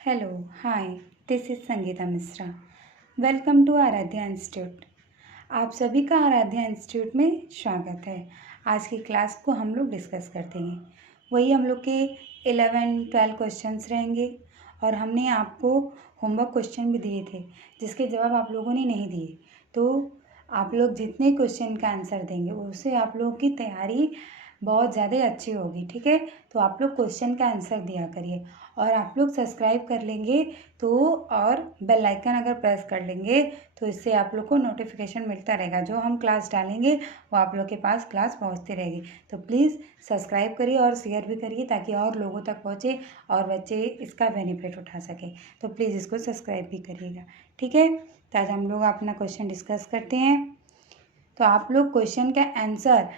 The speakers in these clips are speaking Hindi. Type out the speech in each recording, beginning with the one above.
Hello, hi, this is Sangeeta Mishra. Welcome to Aaradhya institute. आप सभी का आराध्या इंस्टीट्यूट में स्वागत है। आज की क्लास को हम लोग डिस्कस करते हैं। वही हम लोग के 11-12 क्वेश्चंस रहेंगे और हमने आपको होमवर्क क्वेश्चन भी दिए थे जिसके जवाब आप लोगों ने नहीं दिए। तो आप लोग जितने क्वेश्चन का आंसर देंगे उससे आप लोगों की तैयारी बहुत ज़्यादा अच्छी होगी। ठीक है, तो आप लोग क्वेश्चन का आंसर दिया करिए और आप लोग सब्सक्राइब कर लेंगे तो और बेल आइकन अगर प्रेस कर लेंगे तो इससे आप लोग को नोटिफिकेशन मिलता रहेगा। जो हम क्लास डालेंगे वो आप लोग के पास क्लास पहुंचती रहेगी। तो प्लीज़ सब्सक्राइब करिए और शेयर भी करिए ताकि और लोगों तक पहुंचे और बच्चे इसका बेनिफिट उठा सकें। तो प्लीज़ इसको सब्सक्राइब भी करिएगा। ठीक है, तो आज हम लोग अपना क्वेश्चन डिस्कस करते हैं। तो आप लोग क्वेश्चन का आंसर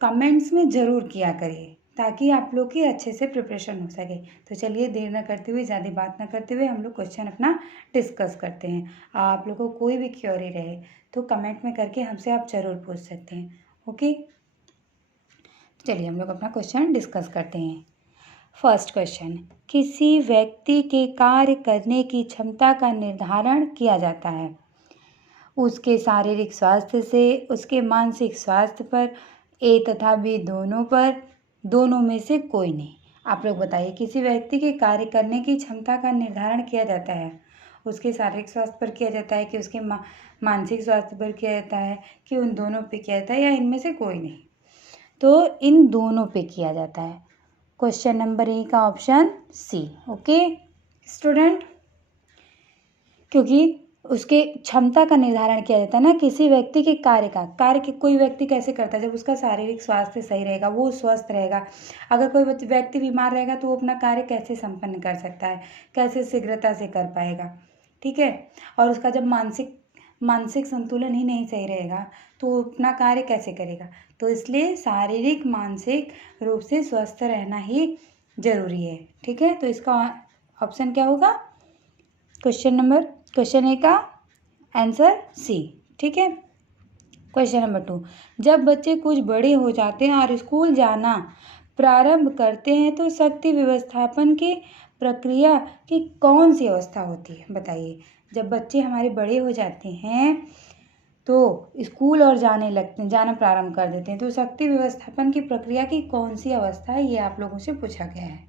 कमेंट्स में ज़रूर किया करिए ताकि आप लोग की अच्छे से प्रिपरेशन हो सके। तो चलिए देर ना करते हुए, ज़्यादा बात ना करते हुए हम लोग क्वेश्चन अपना डिस्कस करते हैं। आप लोगों को कोई भी क्वेरी रहे तो कमेंट में करके हमसे आप ज़रूर पूछ सकते हैं। ओके, चलिए हम लोग अपना क्वेश्चन डिस्कस करते हैं। फर्स्ट क्वेश्चन, किसी व्यक्ति के कार्य करने की क्षमता का निर्धारण किया जाता है उसके शारीरिक स्वास्थ्य से उसके मानसिक स्वास्थ्य पर, ए तथा बी दोनों पर, दोनों में से कोई नहीं। आप लोग बताइए, किसी व्यक्ति के कार्य करने की क्षमता का निर्धारण किया जाता है उसके शारीरिक स्वास्थ्य पर किया जाता है कि उसके मानसिक स्वास्थ्य पर किया जाता है कि उन दोनों पे किया जाता है या इनमें से कोई नहीं। तो इन दोनों पे किया जाता है। क्वेश्चन नंबर ए का ऑप्शन सी। ओके स्टूडेंट, क्योंकि उसके क्षमता का निर्धारण किया जाता है ना किसी व्यक्ति के कार्य के कोई व्यक्ति कैसे करता है जब उसका शारीरिक स्वास्थ्य सही रहेगा, वो स्वस्थ रहेगा। अगर कोई व्यक्ति बीमार रहेगा तो वो अपना कार्य कैसे संपन्न कर सकता है, कैसे शीघ्रता से कर पाएगा। ठीक है, और उसका जब मानसिक संतुलन ही नहीं सही रहेगा तो वो अपना कार्य कैसे करेगा। तो इसलिए शारीरिक मानसिक रूप से स्वस्थ रहना ही जरूरी है। ठीक है, तो इसका ऑप्शन क्या होगा? क्वेश्चन ए का आंसर सी। ठीक है, क्वेश्चन नंबर 2, जब बच्चे कुछ बड़े हो जाते हैं और स्कूल जाना प्रारंभ करते हैं तो शक्ति व्यवस्थापन की प्रक्रिया की कौन सी अवस्था होती है? बताइए, जब बच्चे हमारे बड़े हो जाते हैं तो स्कूल और जाना प्रारंभ कर देते हैं तो शक्ति व्यवस्थापन की प्रक्रिया की कौन सी अवस्था है, ये आप लोगों से पूछा गया है।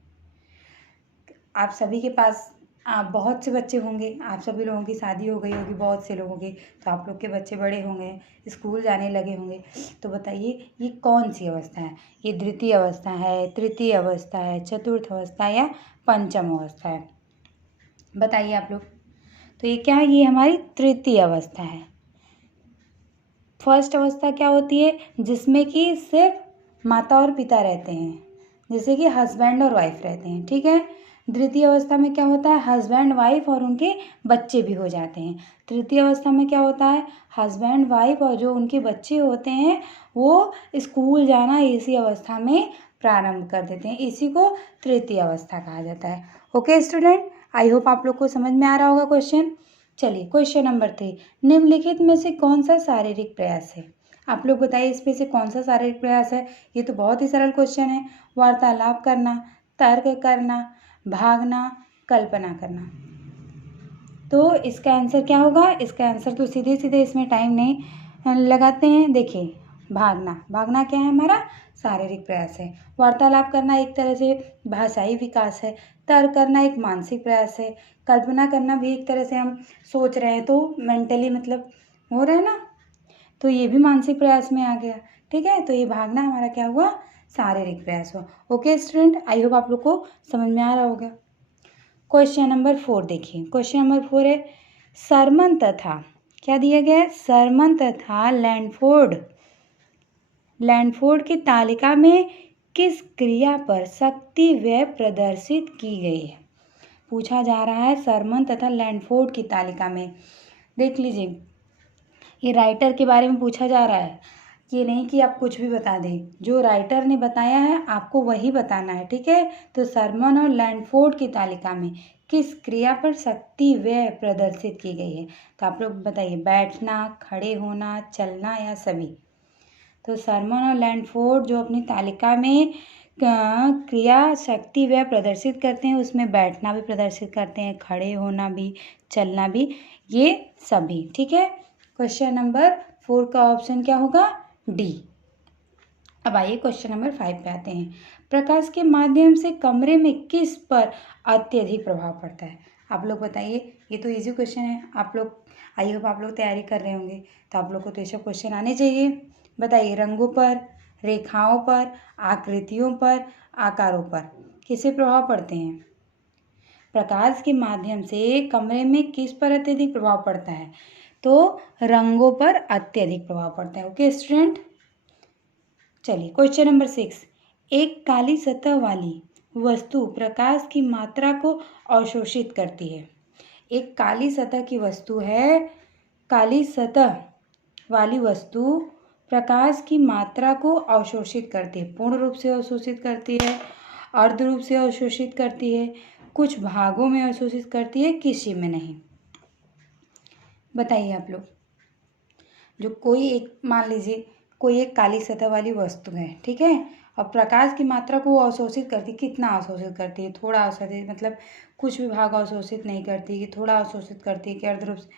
आप सभी के पास बहुत से बच्चे होंगे, आप सभी लोगों की शादी हो गई होगी, बहुत से लोगों की, तो आप लोग के बच्चे बड़े होंगे, स्कूल जाने लगे होंगे। तो बताइए ये कौन सी अवस्था है? ये द्वितीय अवस्था है, तृतीय अवस्था है, चतुर्थ अवस्था या पंचम अवस्था है? बताइए आप लोग। तो ये क्या है? ये हमारी तृतीय अवस्था है। फर्स्ट अवस्था क्या होती है? जिसमें कि सिर्फ माता और पिता रहते हैं, जैसे कि हस्बैंड और वाइफ रहते हैं। ठीक है, द्वितीय अवस्था में क्या होता है? हस्बैंड वाइफ और उनके बच्चे भी हो जाते हैं। तृतीय अवस्था में क्या होता है? हस्बैंड वाइफ और जो उनके बच्चे होते हैं वो स्कूल जाना इसी अवस्था में प्रारंभ कर देते हैं। इसी को तृतीय अवस्था कहा जाता है। ओके स्टूडेंट, आई होप आप लोग को समझ में आ रहा होगा क्वेश्चन। चलिए क्वेश्चन नंबर 3, निम्नलिखित में से कौन सा शारीरिक प्रयास है? आप लोग बताइए इसमें से कौन सा शारीरिक प्रयास है? ये तो बहुत ही सरल क्वेश्चन है। वार्तालाप करना, तर्क करना, भागना, कल्पना करना। तो इसका आंसर क्या होगा? इसका आंसर तो सीधे सीधे इसमें टाइम नहीं लगाते हैं। देखिए, भागना क्या है? हमारा शारीरिक प्रयास है। वार्तालाप करना एक तरह से भाषाई विकास है। तर्क करना एक मानसिक प्रयास है। कल्पना करना भी एक तरह से हम सोच रहे हैं तो मेंटली मतलब हो रहा है ना, तो ये भी मानसिक प्रयास में आ गया। ठीक है, तो ये भागना हमारा क्या हुआ? शारीरिक प्रयास हुआ। ओके स्टूडेंट, आई होप आप लोग को समझ में आ रहा होगा। क्वेश्चन नंबर 4 देखिए, क्वेश्चन नंबर 4 है सरमन तथा, क्या दिया गया है? सरमन तथा लैंडफोर्ड की तालिका में किस क्रिया पर शक्ति व्यय प्रदर्शित की गई है? पूछा जा रहा है सरमन तथा लैंडफोर्ड की तालिका में। देख लीजिए, ये राइटर के बारे में पूछा जा रहा है। ये नहीं कि आप कुछ भी बता दें, जो राइटर ने बताया है आपको वही बताना है। ठीक है, तो सरमन और लैंडफोर्ड की तालिका में किस क्रिया पर शक्ति व्यय प्रदर्शित की गई है? तो आप लोग बताइए, बैठना, खड़े होना, चलना या सभी? तो सरमन और लैंडफोर्ड जो अपनी तालिका में क्रिया शक्ति वह प्रदर्शित करते हैं, उसमें बैठना भी प्रदर्शित करते हैं, खड़े होना भी, चलना भी, ये सभी। ठीक है, क्वेश्चन नंबर 4 का ऑप्शन क्या होगा? डी। अब आइए क्वेश्चन नंबर 5 पे आते हैं। प्रकाश के माध्यम से कमरे में किस पर अत्यधिक प्रभाव पड़ता है? आप लोग बताइए। ये तो इजी क्वेश्चन है, आप लोग आई होप आप लोग तैयारी कर रहे होंगे, तो आप लोग को तो ये सब क्वेश्चन आने चाहिए। बताइए, रंगों पर, रेखाओं पर, आकृतियों पर, आकारों पर किससे प्रभाव पड़ते हैं? प्रकाश के माध्यम से कमरे में किस पर अत्यधिक प्रभाव पड़ता है? तो रंगों पर अत्यधिक प्रभाव पड़ता है। ओके स्टूडेंट, चलिए क्वेश्चन नंबर 6। एक काली सतह वाली वस्तु प्रकाश की मात्रा को अवशोषित करती है। एक काली सतह की वस्तु है, काली सतह वाली वस्तु प्रकाश की मात्रा को अवशोषित करती है। पूर्ण रूप से अवशोषित करती है, अर्ध रूप से अवशोषित करती है, कुछ भागों में अवशोषित करती है, किसी में नहीं। बताइए आप लोग। जो कोई एक, मान लीजिए कोई एक काली सतह वाली वस्तु है, ठीक है, और प्रकाश की मात्रा को अवशोषित करती है। कितना अवशोषित करती है? थोड़ा अवशोषित, मतलब कुछ भी भाग अवशोषित नहीं करती, कि थोड़ा अवशोषित करती है, कि अर्ध रूप से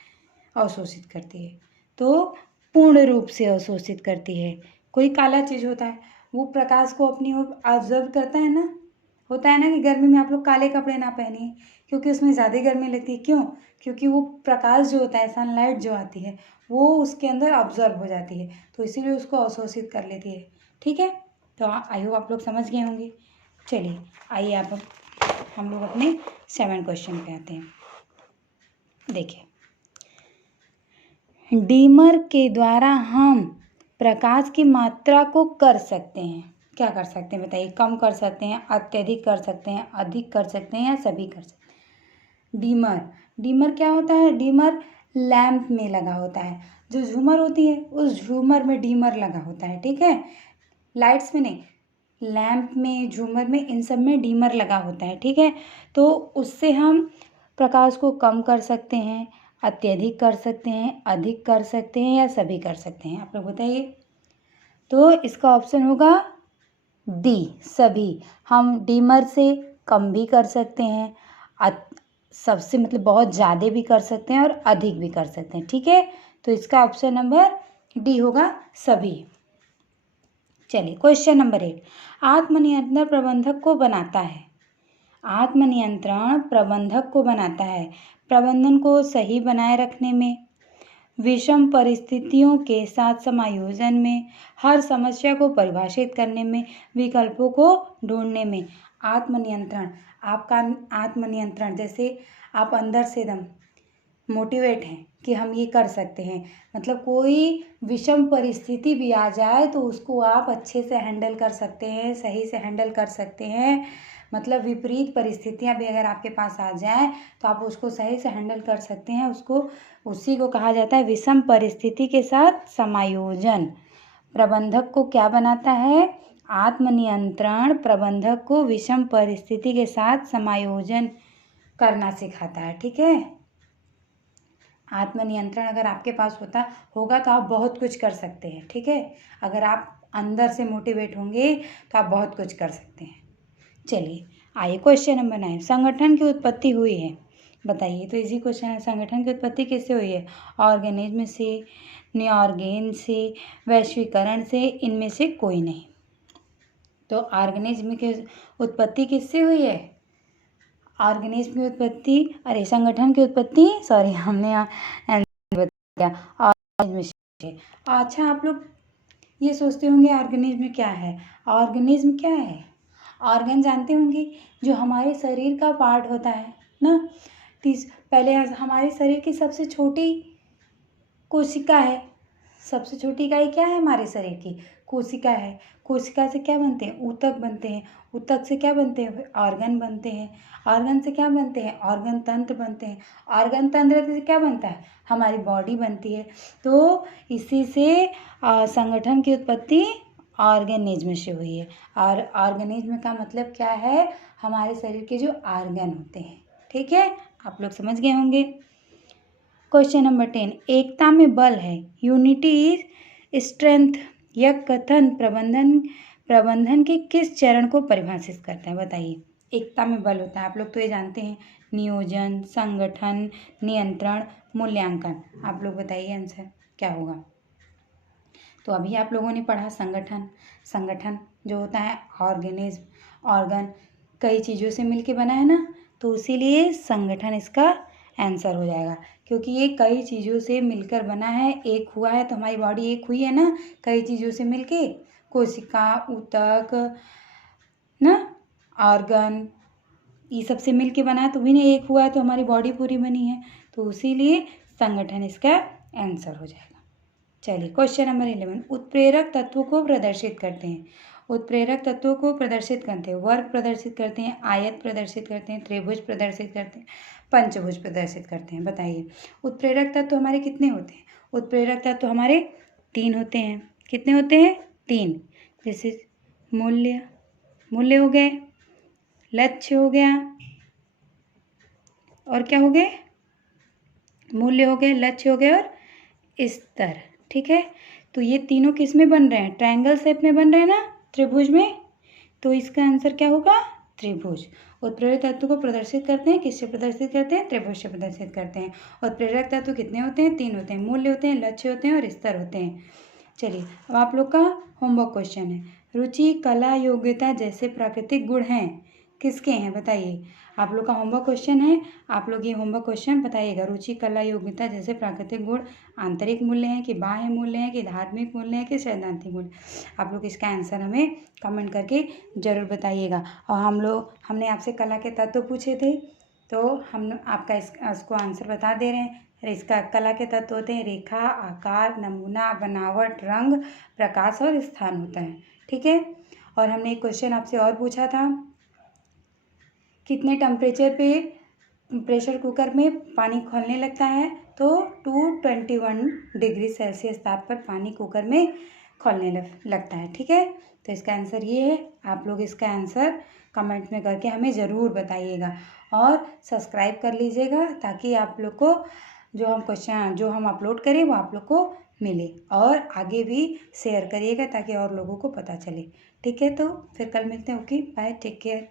अवशोषित करती है? तो पूर्ण रूप से अवशोषित करती है। कोई काला चीज़ होता है, वो प्रकाश को अपनी ओर ऑब्जर्व करता है ना। होता है ना कि गर्मी में आप लोग काले कपड़े ना पहनिए, क्योंकि उसमें ज़्यादा गर्मी लगती है। क्यों? क्योंकि वो प्रकाश जो होता है, सनलाइट जो आती है, वो उसके अंदर ऑब्जर्व हो जाती है, तो इसीलिए उसको अवशोषित कर लेती है। ठीक है, तो आई होप आप लोग समझ गए होंगे। चलिए आइए आप हम लोग अपने 7 क्वेश्चन पे आते हैं। देखिए, डीमर के द्वारा हम प्रकाश की मात्रा को कर सकते हैं। क्या कर सकते हैं बताइए? कम कर सकते हैं, अत्यधिक कर सकते हैं, अधिक कर सकते हैं, या सभी कर सकते हैं। डीमर, डीमर क्या होता है? डीमर लैंप में लगा होता है। जो झूमर होती है, उस झूमर में डीमर लगा होता है। ठीक है, लाइट्स में नहीं, लैंप में, झूमर में, इन सब में डीमर लगा होता है। ठीक है, तो उससे हम प्रकाश को कम कर सकते हैं, अत्यधिक कर सकते हैं, अधिक कर सकते हैं, या सभी कर सकते हैं। आप लोग बताइए। तो इसका ऑप्शन होगा डी, सभी। हम डीमर से कम भी कर सकते हैं, सबसे मतलब बहुत ज़्यादा भी कर सकते हैं, और अधिक भी कर सकते हैं। ठीक है, तो इसका ऑप्शन नंबर डी होगा, सभी। चलिए क्वेश्चन नंबर 8। आत्मनियंत्रण प्रबंधक को बनाता है। आत्मनियंत्रण प्रबंधक को बनाता है। प्रबंधन को सही बनाए रखने में, विषम परिस्थितियों के साथ समायोजन में, हर समस्या को परिभाषित करने में, विकल्पों को ढूंढने में। आत्मनियंत्रण, आपका आत्मनियंत्रण, जैसे आप अंदर से एकदम मोटिवेट हैं कि हम ये कर सकते हैं, मतलब कोई विषम परिस्थिति भी आ जाए तो उसको आप अच्छे से हैंडल कर सकते हैं, सही से हैंडल कर सकते हैं। मतलब विपरीत परिस्थितियां भी अगर आपके पास आ जाए तो आप उसको सही से हैंडल कर सकते हैं। उसी को कहा जाता है विषम परिस्थिति के साथ समायोजन। प्रबंधक को क्या बनाता है? आत्मनियंत्रण प्रबंधक को विषम परिस्थिति के साथ समायोजन करना सिखाता है। ठीक है, आत्मनियंत्रण अगर आपके पास होगा तो आप बहुत कुछ कर सकते हैं। ठीक है, अगर आप अंदर से मोटिवेट होंगे तो आप बहुत कुछ कर सकते हैं। चलिए आइए क्वेश्चन नंबर 9। संगठन की उत्पत्ति हुई है। बताइए, तो इजी क्वेश्चन है। संगठन की उत्पत्ति किससे हुई है? ऑर्गेनिज्म से, निऑर्गेन से, वैश्वीकरण से, इनमें से कोई नहीं। तो ऑर्गेनिज्म की उत्पत्ति किससे हुई है? ऑर्गेनिज्म की उत्पत्ति, अरे संगठन की उत्पत्ति, सॉरी हमने बताया ऑर्गेनिज्म से। अच्छा, आप लोग ये सोचते होंगे ऑर्गेनिज्म क्या है? ऑर्गेनिज्म क्या है? ऑर्गन जानते होंगे, जो हमारे शरीर का पार्ट होता है ना। पहले हमारे शरीर की सबसे छोटी कोशिका है। सबसे छोटी इकाई क्या है हमारे शरीर की? कोशिका है। कोशिका से क्या बनते हैं? ऊतक बनते हैं। ऊतक से क्या बनते हैं? ऑर्गन बनते हैं। ऑर्गन से क्या बनते हैं? ऑर्गन तंत्र बनते हैं। ऑर्गन तंत्र से क्या बनता है? हमारी बॉडी बनती है। तो इसी से संगठन की उत्पत्ति ऑर्गेनिज्म से हुई है। और ऑर्गेनिज्म का मतलब क्या है? हमारे शरीर के जो ऑर्गन होते हैं। ठीक है, आप लोग समझ गए होंगे। Question number 10। एकता में बल है, यूनिटी इज स्ट्रेंथ। यह कथन प्रबंधन के किस चरण को परिभाषित करता है? बताइए। एकता में बल होता है, आप लोग तो ये जानते हैं। नियोजन, संगठन, नियंत्रण, मूल्यांकन। आप लोग बताइए आंसर क्या होगा। तो अभी आप लोगों ने पढ़ा संगठन। संगठन जो होता है ऑर्गन, कई चीज़ों से मिलके बना है ना, तो इसीलिए संगठन इसका आंसर हो जाएगा, क्योंकि ये कई चीज़ों से मिलकर बना है, एक हुआ है तो हमारी बॉडी एक हुई है ना, कई चीज़ों से मिलके। कोशिका, ऊतक ना, ऑर्गन, ये सब से मिलके बना है, तो भी ना एक हुआ है तो हमारी बॉडी पूरी बनी है, तो इसीलिए संगठन इसका आंसर हो जाएगा। चलिए क्वेश्चन नंबर 11, उत्प्रेरक तत्वों को प्रदर्शित करते हैं। उत्प्रेरक तत्वों को प्रदर्शित करते हैं, वर्ग प्रदर्शित करते हैं, आयत प्रदर्शित करते हैं, त्रिभुज प्रदर्शित करते हैं, पंचभुज प्रदर्शित करते हैं। बताइए उत्प्रेरक तत्व हमारे कितने होते हैं? उत्प्रेरक तत्व हमारे 3 होते हैं। कितने होते हैं? 3। जैसे मूल्य हो गए, लक्ष्य हो गया, और क्या हो गए? मूल्य हो गए, लक्ष्य हो गए और स्तर। ठीक है, तो ये तीनों किस में बन रहे हैं? ट्रायंगल शेप में बन रहे हैं ना, त्रिभुज में, तो इसका आंसर क्या होगा? त्रिभुज। उत्प्रेरक तत्व को प्रदर्शित करते हैं, किससे प्रदर्शित करते हैं? त्रिभुज से प्रदर्शित करते हैं। उत्प्रेरक तत्व कितने होते हैं? 3 होते हैं। मूल्य होते हैं, लक्ष्य होते हैं और स्तर होते हैं। चलिए अब आप लोग का होमवर्क क्वेश्चन है, रुचि, कला, योग्यता जैसे प्राकृतिक गुण हैं, किसके हैं? बताइए। आप लोग का होमवर्क क्वेश्चन है, आप लोग ये होमवर्क क्वेश्चन बताइएगा। रुचि, कला, योग्यता जैसे प्राकृतिक गुण आंतरिक मूल्य हैं कि बाह्य मूल्य हैं कि धार्मिक मूल्य हैं कि सैद्धांतिक मूल्य? आप लोग इसका आंसर हमें कमेंट करके ज़रूर बताइएगा। और हमने आपसे कला के तत्व पूछे थे, तो हम आपका इसको आंसर बता दे रहे हैं। इसका कला के तत्व होते हैं रेखा, आकार, नमूना, बनावट, रंग, प्रकाश और स्थान होता है। ठीक है, और हमने एक क्वेश्चन आपसे और पूछा था, कितने टेम्परेचर पे प्रेशर कुकर में पानी खौलने लगता है? तो 221 डिग्री सेल्सियस ताप पर पानी कुकर में खौलने लगता है। ठीक है, तो इसका आंसर ये है। आप लोग इसका आंसर कमेंट में करके हमें ज़रूर बताइएगा और सब्सक्राइब कर लीजिएगा, ताकि आप लोग को जो हम अपलोड करें वो आप लोग को मिले, और आगे भी शेयर करिएगा ताकि और लोगों को पता चले। ठीक है, तो फिर कल मिलते हैं। Okay, bye, take care.